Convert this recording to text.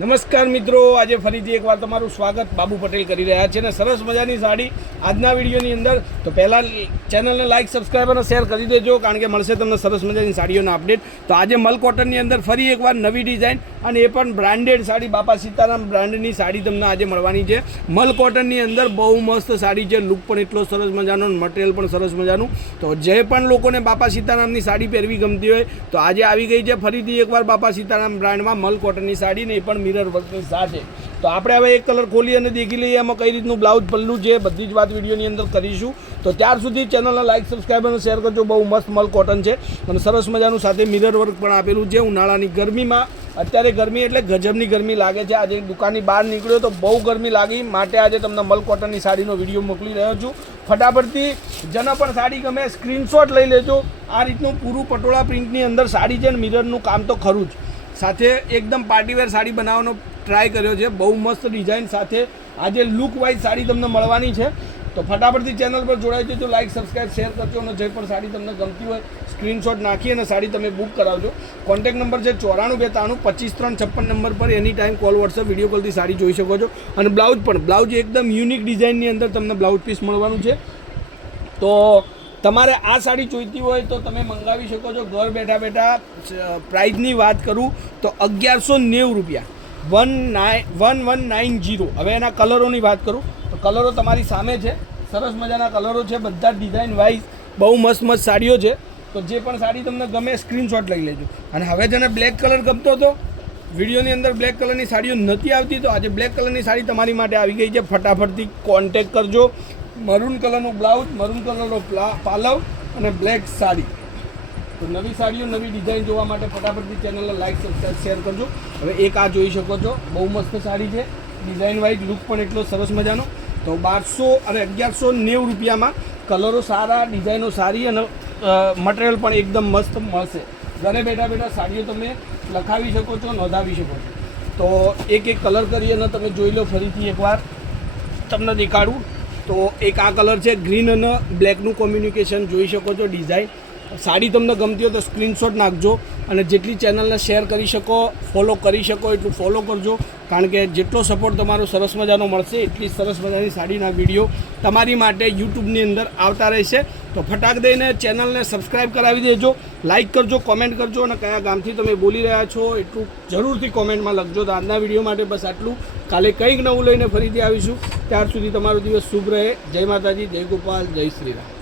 નમસ્કાર મિત્રો, આજે ફરીથી એકવાર તમારું સ્વાગત બાબુ પટેલ કરી રહ્યા છે ને સરસ મજાની સાડી આજના વિડીયોની અંદર. તો પહેલાં ચેનલને લાઇક, સબસ્ક્રાઈબ અને શેર કરી દેજો, કારણ કે મળશે તમને સરસ મજાની સાડીઓના અપડેટ. તો આજે મલ કોટનની અંદર ફરી એકવાર નવી ડિઝાઇન અને એ પણ બ્રાન્ડેડ સાડી, બાપા સીતારામ બ્રાન્ડની સાડી તમને આજે મળવાની છે. મલ કોટનની અંદર બહુ મસ્ત સાડી છે, લુક પણ એટલો સરસ મજાનો, મટીરિયલ પણ સરસ મજાનું. તો જે પણ લોકોને બાપા સીતારામની સાડી પહેરવી ગમતી હોય તો આજે આવી ગઈ છે ફરીથી એકવાર બાપા સીતારામ બ્રાન્ડમાં મલ કોટનની સાડી, ને એ પણ મિરર વર્કની સાથે. તો આપણે હવે એક કલર ખોલી અને દેખી લઈએ એમાં કઈ રીતનું બ્લાઉઝ પલ્લું છે, બધી જ વાત વિડીયોની અંદર કરીશું. તો ત્યાર સુધી ચેનલને લાઇક, સબસ્ક્રાઈબ અને શેર કરજો. બહુ મસ્ત મલ કોટન છે અને સરસ મજાનું સાથે મિરર વર્ક પણ આપેલું છે. ઉનાળાની ગરમીમાં, અત્યારે ગરમી એટલે ગજબની ગરમી લાગે છે. આજે દુકાનની બહાર નીકળ્યો તો બહુ ગરમી લાગી, માટે આજે તમને મલ કોટનની સાડીનો વિડીયો મોકલી રહ્યો છું. ફટાફટથી જેને પણ સાડી ગમે સ્ક્રીનશોટ લઈ લેજો. આ રીતનું પૂરું પટોળા પ્રિન્ટની અંદર સાડી છે અને મિરરનું કામ તો ખરું જ. સાથે એકદમ પાર્ટીવેર સાડી બનાવવાનો ટ્રાય કર્યો છે. બહુ મસ્ત ડિઝાઇન સાથે આજે લુક વાઇઝ સાડી તમને મળવાની છે. તો ફટાફટથી ચેનલ પર જોડાઈ જજો, લાઇક, સબસ્ક્રાઈબ, શેર કરજો અને જે પણ સાડી તમને ગમતી હોય સ્ક્રીનશોટ નાખી અને સાડી તમે બુક કરાવજો. કોન્ટેક્ટ નંબર છે 94 92 25 3 56 નંબર પર any time call, WhatsApp, video કોલથી સાડી જોઈ શકો છો. અને બ્લાઉઝ એકદમ યુનિક ડિઝાઇનની અંદર તમને બ્લાઉઝ પીસ મળવાનું છે. તો તમારે આ સાડી જોઈતી હોય તો તમે મંગાવી શકો છો ઘર બેઠા બેઠા. પ્રાઇઝની વાત કરું તો 1190 રૂપિયા, 1190. હવે એના કલરોની વાત કરું તો કલરો તમારી સામે છે, સરસ મજાના કલરો છે, બધા ડિઝાઇન વાઇઝ બહુ મસ્ત મસ્ત સાડીઓ છે. તો જે પણ સાડી તમને ગમે સ્ક્રીનશોટ લઈ લેજો. અને હવે જેને બ્લેક કલર ગમતો હતો, વિડીયોની અંદર બ્લેક કલરની સાડીઓ નથી આવતી, તો આજે બ્લેક કલરની સાડી તમારી માટે આવી ગઈ છે. ફટાફટથી કોન્ટેક્ટ કરજો. મરૂન કલરનું બ્લાઉઝ, મરૂન કલરનો પાલવ અને બ્લેક સાડી. તો નવી સાડીઓ, નવી ડિઝાઇન જોવા માટે ફટાફટથી ચેનલને લાઇક, સબસ્ક્રાઈબ, શેર કરજો. હવે એક આ જોઈ શકો છો, બહુ મસ્ત સાડી છે, ડિઝાઇન વાઇઝ, લુક પણ એટલો સરસ મજાનો. તો 1200 અને 1190 રૂપિયામાં કલરો સારા, ડિઝાઇનો સારી અને મટીરિયલ પણ એકદમ મસ્ત મળશે. ઘરે બેઠા બેઠા સાડીઓ તમે લખાવી શકો છો, નોંધાવી શકો છો. તો એક એક કલર કરી અને તમે જોઈ લો. ફરીથી એકવાર તમને દેખાડું તો એક આ કલર છે, ગ્રીન અને બ્લેકનું કોમ્યુનિકેશન જોઈ શકો છો. ડિઝાઇન સાડી તમને ગમતી હોય તો સ્ક્રીનશોટ નાખજો અને જેટલી ચેનલને શેર કરી શકો, ફોલો કરી શકો એટલું ફોલો કરજો, કારણ કે જેટલો સપોર્ટ તમારો સરસ મજાનો મળશે એટલી સરસ મજાની સાડીના વિડીયો તમારી માટે યુટ્યુબની અંદર આવતા રહેશે. તો ફટાક દઈને ચેનલને સબસ્ક્રાઈબ કરાવી દેજો, લાઇક કરજો, કોમેન્ટ કરજો અને કયા ગામથી તમે બોલી રહ્યા છો એટલું જરૂરથી કોમેન્ટમાં લખજો. તો આજના વિડીયો માટે બસ આટલું. કાલે કંઈક નવું લઈને ફરીથી આવીશું. ત્યાર સુધી તમારો દિવસ શુભ રહે. જય માતાજી, જય ગોપાલ, જય શ્રી રામ.